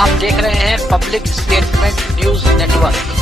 आप देख रहे हैं पब्लिक स्टेटमेंट न्यूज नेटवर्क।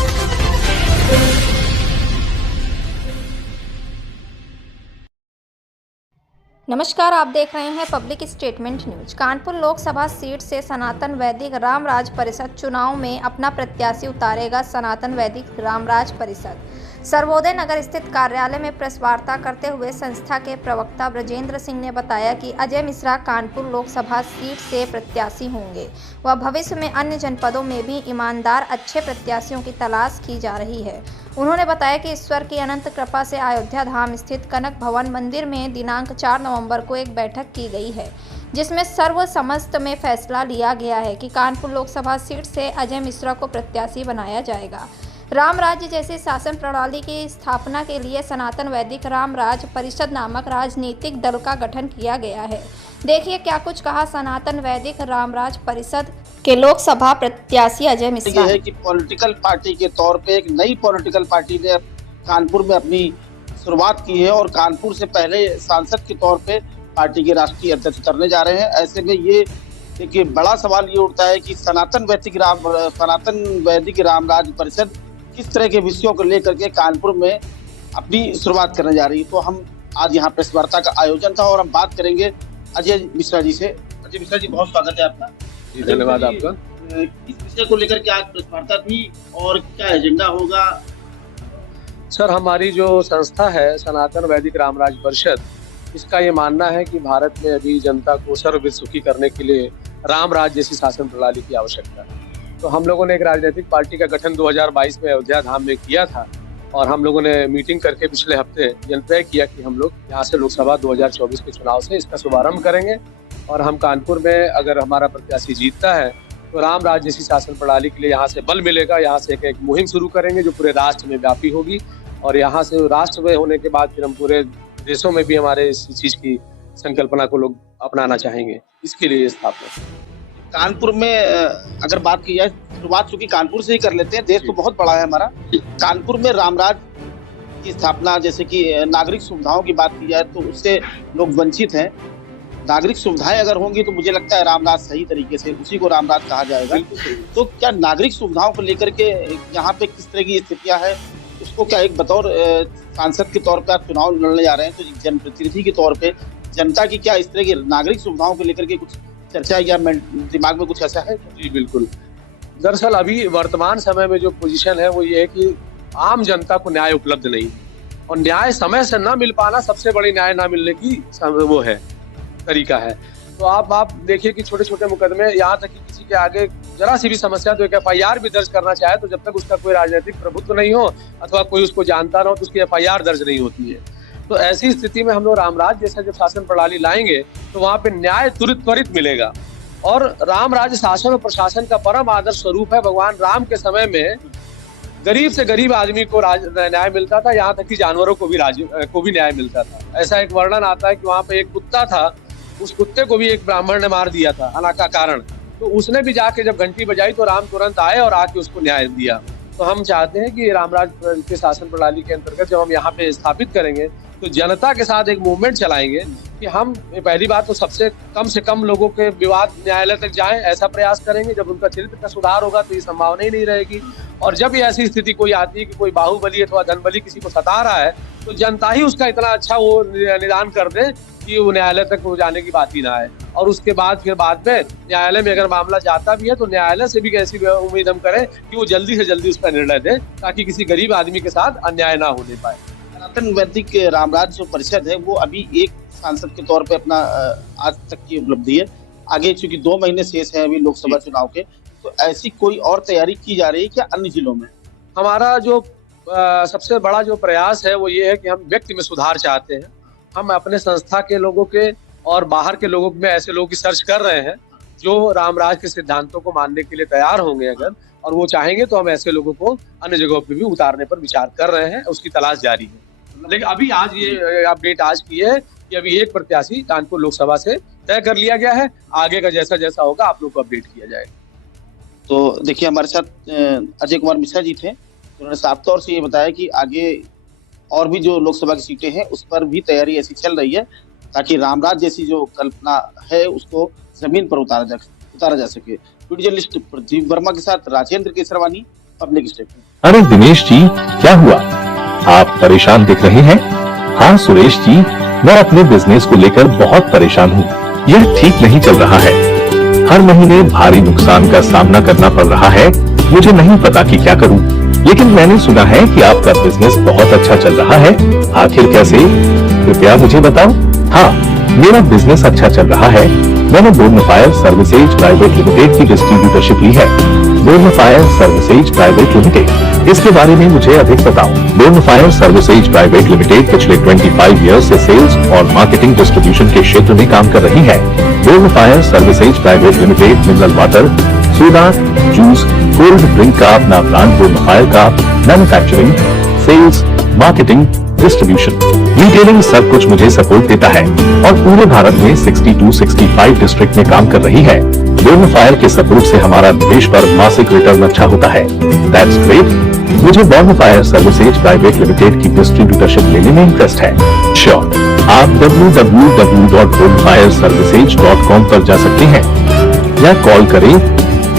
नमस्कार, आप देख रहे हैं public statement news. Kanpur Lok Sabha seat से सनातन वैदिक रामराज परिषद चुनाव में अपना प्रत्याशी उतारेगा। सनातन वैदिक रामराज परिषद सर्वोदय नगर स्थित कार्यालय में प्रेस वार्ता करते हुए संस्था के प्रवक्ता ब्रजेंद्र सिंह ने बताया कि अजय मिश्रा कानपुर लोकसभा सीट से प्रत्याशी होंगे। वह भविष्य में अन्य जनपदों में भी ईमानदार अच्छे प्रत्याशियों की तलाश की जा रही है। उन्होंने बताया कि ईश्वर की अनंत कृपा से अयोध्या धाम स्थित कनक भवन मंदिर में दिनांक 4 नवंबर को एक बैठक की गई है, जिसमें सर्वसम्मत में फैसला लिया गया है कि कानपुर लोकसभा सीट से अजय मिश्रा को प्रत्याशी बनाया जाएगा। राम राज्य जैसी शासन प्रणाली की स्थापना के लिए सनातन वैदिक रामराज परिषद नामक राजनीतिक दल का गठन किया गया है। देखिए क्या कुछ कहा सनातन वैदिक रामराज परिषद के लोकसभा प्रत्याशी अजय मिश्रा। ये है कि पॉलिटिकल पार्टी के तौर पे एक नई पॉलिटिकल पार्टी ने कानपुर में अपनी शुरुआत की है और कानपुर से पहले सांसद के तौर पे पार्टी के राष्ट्रीय अध्यक्ष उतरने जा रहे हैं। ऐसे में ये देखिए बड़ा सवाल ये उठता है कि सनातन वैदिक रामराज परिषद किस तरह के विषयों को लेकर के कानपुर में अपनी शुरुआत करने जा रही है। तो हम आज यहाँ प्रेस वार्ता का आयोजन था और हम बात करेंगे अजय मिश्रा जी से। अजय मिश्रा जी, बहुत स्वागत है आपका। जी धन्यवाद आपका। इस विषय को लेकर के आज प्रेस वार्ता थी और क्या एजेंडा होगा? सर, हमारी जो संस्था है सनातन वैदिक रामराज परिषद, इसका ये मानना है कि भारत में अभी जनता को सर्वविध सुखी करने के लिए राम राज्य जैसी शासन प्रणाली की आवश्यकता है। तो हम लोगों ने एक राजनीतिक पार्टी का गठन 2022 में अयोध्या धाम में किया था और हम लोगों ने मीटिंग करके पिछले हफ्ते यह तय किया कि हम लोग यहाँ से लोकसभा 2024 के चुनाव से इसका शुभारंभ करेंगे और हम कानपुर में अगर हमारा प्रत्याशी जीतता है तो राम राज्य जैसी शासन प्रणाली के लिए यहाँ से बल मिलेगा। यहाँ से एक मुहिम शुरू करेंगे जो पूरे राष्ट्र में व्यापी होगी और यहाँ से राष्ट्र में होने के बाद फिर हम पूरे देशों में भी हमारे इस चीज की संकल्पना को लोग अपनाना चाहेंगे। इसके लिए स्थापना कानपुर में अगर बात की जाए, शुरुआत चूंकि कानपुर से ही कर लेते हैं, देश तो बहुत बड़ा है हमारा। कानपुर में रामराज की स्थापना, जैसे कि नागरिक सुविधाओं की बात की जाए तो उससे लोग वंचित हैं। नागरिक सुविधाएं अगर होंगी तो मुझे लगता है रामराज सही तरीके से उसी को रामराज कहा जाएगा। तो क्या नागरिक सुविधाओं को लेकर के यहाँ पे किस तरह की स्थितियां है, उसको क्या एक बतौर सांसद के तौर पर आप चुनाव लड़ने जा रहे हैं तो जनप्रतिनिधि के तौर पे जनता की क्या इस तरह की नागरिक सुविधाओं को लेकर के कुछ चर्चा या दिमाग में कुछ ऐसा है? जी बिल्कुल। दरअसल अभी वर्तमान समय में जो पोजीशन है वो ये है कि आम जनता को न्याय उपलब्ध नहीं है और न्याय समय से न मिल पाना सबसे बड़ी न्याय न मिलने की वो है तरीका है। तो आप देखिए कि छोटे छोटे मुकदमे, यहाँ तक कि किसी के आगे जरा सी भी समस्या तो एक FIR भी दर्ज करना चाहे तो जब तक उसका कोई राजनीतिक प्रभुत्व नहीं हो अथवा कोई उसको जानता ना हो तो उसकी FIR दर्ज नहीं होती है। तो ऐसी स्थिति में हम लोग रामराज जैसा जब शासन प्रणाली लाएंगे तो वहाँ पे न्याय त्वरित मिलेगा। और रामराज शासन और प्रशासन का परम आदर्श स्वरूप है। भगवान राम के समय में गरीब से गरीब आदमी को न्याय मिलता था, यहाँ तक कि जानवरों को भी न्याय मिलता था। ऐसा एक वर्णन आता है कि वहाँ पे एक कुत्ता था, उस कुत्ते को भी एक ब्राह्मण ने मार दिया था अनाका कारण। तो उसने भी जाके जब घंटी बजाई तो राम तुरंत आए और आके उसको न्याय दिया। तो हम चाहते हैं कि रामराज के शासन प्रणाली के अंतर्गत जब हम यहाँ पे स्थापित करेंगे तो जनता के साथ एक मूवमेंट चलाएंगे कि हम पहली बात तो सबसे कम लोगों के विवाद न्यायालय तक जाएं, ऐसा प्रयास करेंगे। जब उनका चरित्र का सुधार होगा तो ये संभावना ही नहीं रहेगी। और जब ये ऐसी स्थिति कोई आती है कि कोई बाहुबली अथवा धनबली किसी को सता रहा है तो जनता ही उसका इतना अच्छा वो निदान कर दे कि वो न्यायालय तक हो जाने की बात ही ना आए। और उसके बाद फिर बाद में न्यायालय में अगर मामला जाता भी है तो न्यायालय से भी ऐसी उम्मीद हम करें कि वो जल्दी से जल्दी उसका निर्णय दे ताकि किसी गरीब आदमी के साथ अन्याय ना होने पाए। सनातन वैदिक रामराज जो परिषद है वो अभी एक सांसद के तौर पे अपना आज तक की उपलब्धि है। आगे चूंकि 2 महीने शेष है अभी लोकसभा चुनाव के, तो ऐसी कोई और तैयारी की जा रही है क्या अन्य जिलों में? हमारा जो सबसे बड़ा जो प्रयास है वो ये है कि हम व्यक्ति में सुधार चाहते हैं। हम अपने संस्था के लोगों के और बाहर के लोगों में ऐसे लोगों की सर्च कर रहे हैं जो रामराज के सिद्धांतों को मानने के लिए तैयार होंगे अगर, और वो चाहेंगे तो हम ऐसे लोगों को अन्य जगहों पे भी उतारने पर विचार कर रहे हैं। उसकी तलाश जारी है। लेकिन अभी आज ये अपडेट आज की है कि अभी एक प्रत्याशी कानपुर लोकसभा से तय कर लिया गया है। आगे का जैसा जैसा होगा आप लोग को अपडेट किया जाएगा। तो देखिए हमारे साथ अजय कुमार मिश्रा जी थे, उन्होंने साफ तौर से ये बताया कि आगे और भी जो लोकसभा की सीटें हैं उस पर भी तैयारी ऐसी चल रही है ताकि रामराज जैसी जो कल्पना है उसको जमीन पर उतारा उतारा जा सके। वीडियो जर्नलिस्ट प्रदीप वर्मा के साथ राजेंद्र केसरवानी, पब्लिक स्टेटमेंट। अरे दिनेश जी, क्या हुआ? आप परेशान दिख रहे हैं। हाँ सुरेश जी, मैं अपने बिजनेस को लेकर बहुत परेशान हूँ। यह ठीक नहीं चल रहा है। हर महीने भारी नुकसान का सामना करना पड़ रहा है। मुझे नहीं पता कि क्या करूँ। लेकिन मैंने सुना है कि आपका बिजनेस बहुत अच्छा चल रहा है। आखिर कैसे? कृपया मुझे बताओ। हाँ, मेरा बिजनेस अच्छा चल रहा है। मैंने बोर्नफायर सर्विसेज प्राइवेट लिमिटेड की डिस्ट्रीब्यूटरशिप ली है। बोर्नफायर सर्विसेज प्राइवेट लिमिटेड, इसके बारे में मुझे अधिक बताओ। बोर्नफायर सर्विसेज प्राइवेट लिमिटेड पिछले 25 ईयर्स से सेल्स और मार्केटिंग डिस्ट्रीब्यूशन के क्षेत्र में काम कर रही है। Bornfire services private limited mineral water, soda, juice, cold drink का अपना ब्रांड बोर्नफायर का manufacturing, sales, marketing, distribution, retailing सब कुछ मुझे सपोर्ट देता है और पूरे भारत में 62-65 डिस्ट्रिक्ट में काम कर रही है। बोर्नफायर के सपोर्ट से हमारा निवेश पर मासिक रिटर्न अच्छा होता है। That's great. मुझे बोर्नफायर सर्विसेज प्राइवेट लिमिटेड की डिस्ट्रीब्यूटरशिप लेने में इंटरेस्ट है। श्योर, आप www.bonfireservices.com पर जा सकते हैं या कॉल करें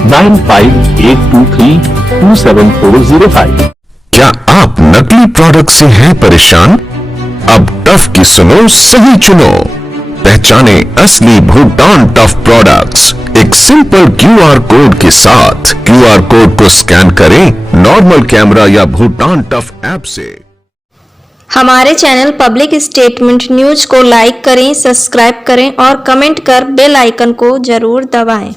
9582327405। क्या आप नकली प्रोडक्ट से हैं परेशान? अब टफ की सुनो, सही चुनो। पहचाने असली भूटान टफ प्रोडक्ट्स। एक सिंपल QR कोड के साथ QR कोड को स्कैन करें नॉर्मल कैमरा या भूटान टफ ऐप से। हमारे चैनल पब्लिक स्टेटमेंट न्यूज को लाइक करें, सब्सक्राइब करें और कमेंट कर बेल आइकन को जरूर दबाएं।